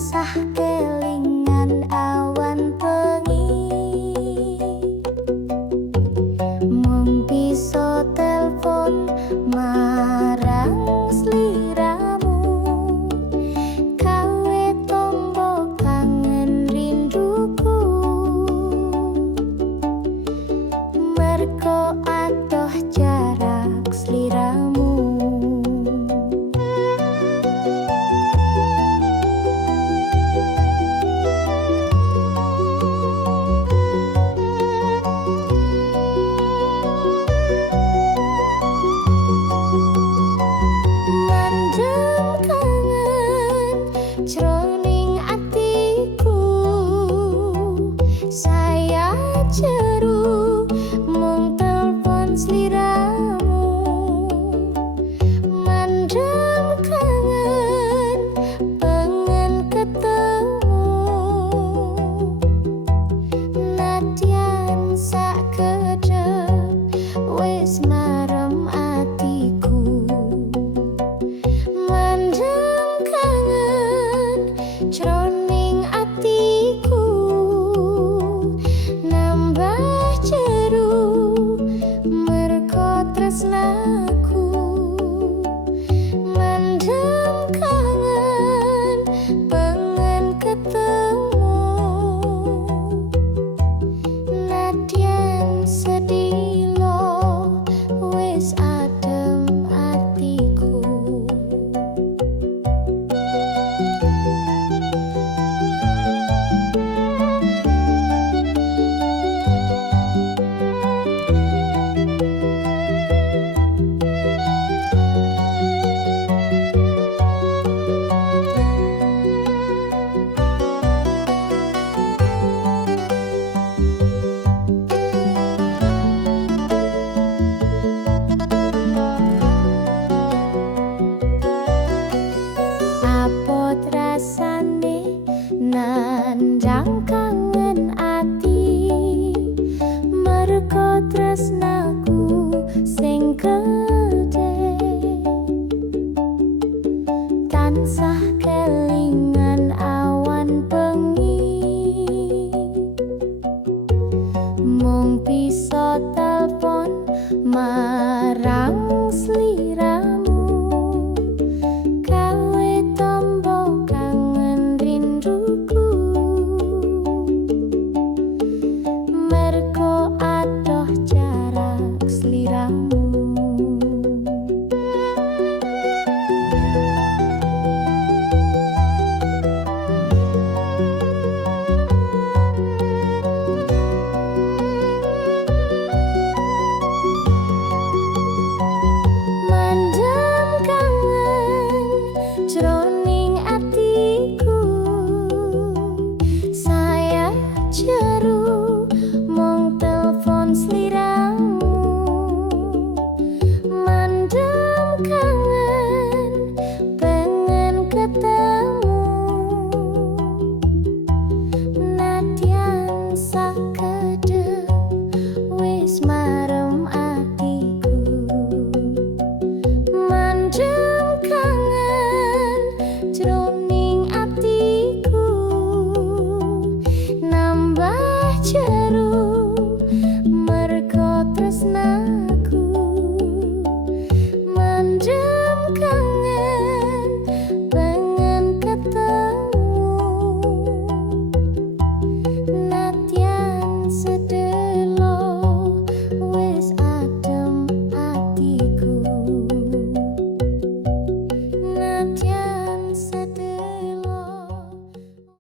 tansah kelingan awan bengi, mung bisa telpon marang sliramu, kawe tombo kangen rinduku, merko adoh jarak sliramu. Jroning atiku saya jeru mung telepon sliramu, mandem kangen pengen ketemu, nadyan sakedhep wis marem atiku, mandem kangen jroning atiku, nambah jeru merko tresnaku, mandem kangen pengen ketemu, nadyan sedilo wis adem atiku. Apot rasane nandang kangen ati, merko tresnaku sing gedhe tansah